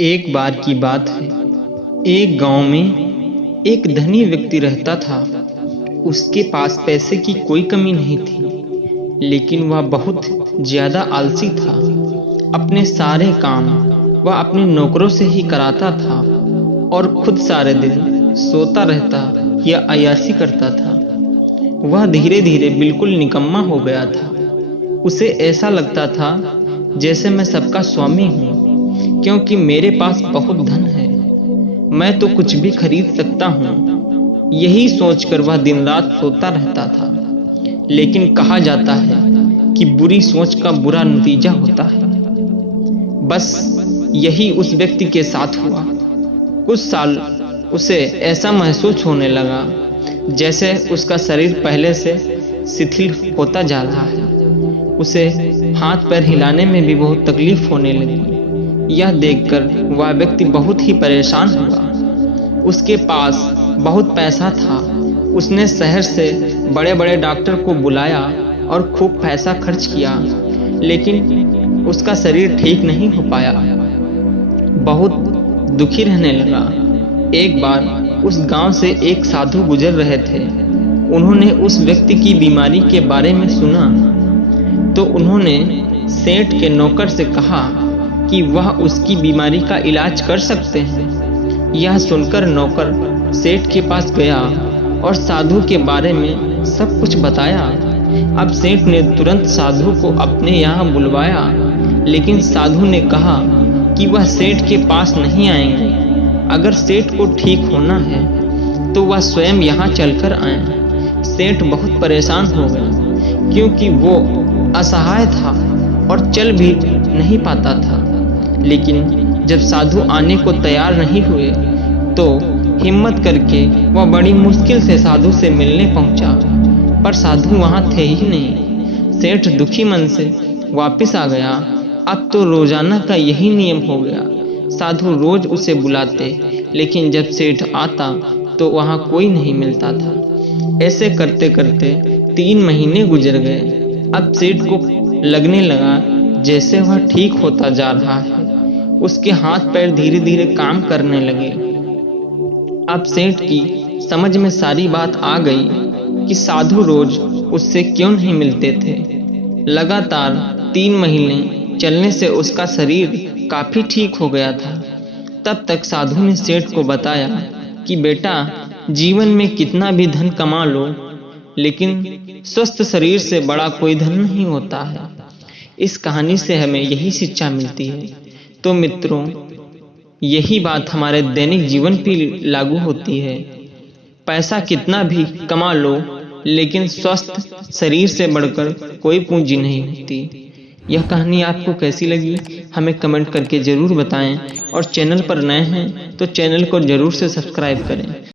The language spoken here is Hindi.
एक बार की बात है। एक गांव में एक धनी व्यक्ति रहता था। उसके पास पैसे की कोई कमी नहीं थी, लेकिन वह बहुत ज्यादा आलसी था। अपने सारे काम वह अपने नौकरों से ही कराता था और खुद सारे दिन सोता रहता या अय्याशी करता था। वह धीरे धीरे बिल्कुल निकम्मा हो गया था। उसे ऐसा लगता था जैसे मैं सबका स्वामी हूँ, क्योंकि मेरे पास बहुत धन है, मैं तो कुछ भी खरीद सकता हूँ। यही सोचकर वह दिन रात सोता रहता था। लेकिन कहा जाता है कि बुरी सोच का बुरा नतीजा होता है। बस यही उस व्यक्ति के साथ हुआ। कुछ साल उसे ऐसा महसूस होने लगा जैसे उसका शरीर पहले से शिथिल होता जा रहा है। उसे हाथ पैर हिलाने में भी बहुत तकलीफ होने लगी। यह देखकर वह व्यक्ति बहुत ही परेशान हुआ। उसके पास बहुत पैसा था। उसने शहर से बड़े बड़े डॉक्टर को बुलाया और खूब पैसा खर्च किया, लेकिन उसका शरीर ठीक नहीं हो पाया। बहुत दुखी रहने लगा। एक बार उस गांव से एक साधु गुजर रहे थे। उन्होंने उस व्यक्ति की बीमारी के बारे में सुना, तो उन्होंने सेठ के नौकर से कहा कि वह उसकी बीमारी का इलाज कर सकते हैं। यह सुनकर नौकर सेठ के पास गया और साधु के बारे में सब कुछ बताया। अब सेठ ने तुरंत साधु को अपने यहाँ बुलवाया, लेकिन साधु ने कहा कि वह सेठ के पास नहीं आएंगे। अगर सेठ को ठीक होना है तो वह स्वयं यहाँ चलकर आए। सेठ बहुत परेशान हो गया, क्योंकि वो असहाय था और चल भी नहीं पाता था। लेकिन जब साधु आने को तैयार नहीं हुए तो हिम्मत करके वह बड़ी मुश्किल से साधु से मिलने पहुंचा, पर साधु वहां थे ही नहीं। सेठ दुखी मन से वापस आ गया। अब तो रोजाना का यही नियम हो गया। साधु रोज उसे बुलाते, लेकिन जब सेठ आता तो वहां कोई नहीं मिलता था। ऐसे करते करते 3 महीने गुजर गए। अब सेठ को लगने लगा जैसे वह ठीक होता जा रहा है। उसके हाथ पैर धीरे धीरे काम करने लगे। अब सेठ की समझ में सारी बात आ गई कि साधु रोज उससे क्यों नहीं मिलते थे। लगातार 3 महीने चलने से उसका शरीर काफी ठीक हो गया था। तब तक साधु ने सेठ को बताया कि बेटा, जीवन में कितना भी धन कमा लो, लेकिन स्वस्थ शरीर से बड़ा कोई धन नहीं होता है। इस कहानी से हमें यही शिक्षा मिलती है। तो मित्रों, यही बात हमारे दैनिक जीवन पर लागू होती है। पैसा कितना भी कमा लो, लेकिन स्वस्थ शरीर से बढ़कर कोई पूंजी नहीं होती। यह कहानी आपको कैसी लगी हमें कमेंट करके जरूर बताएं, और चैनल पर नए हैं तो चैनल को जरूर से सब्सक्राइब करें।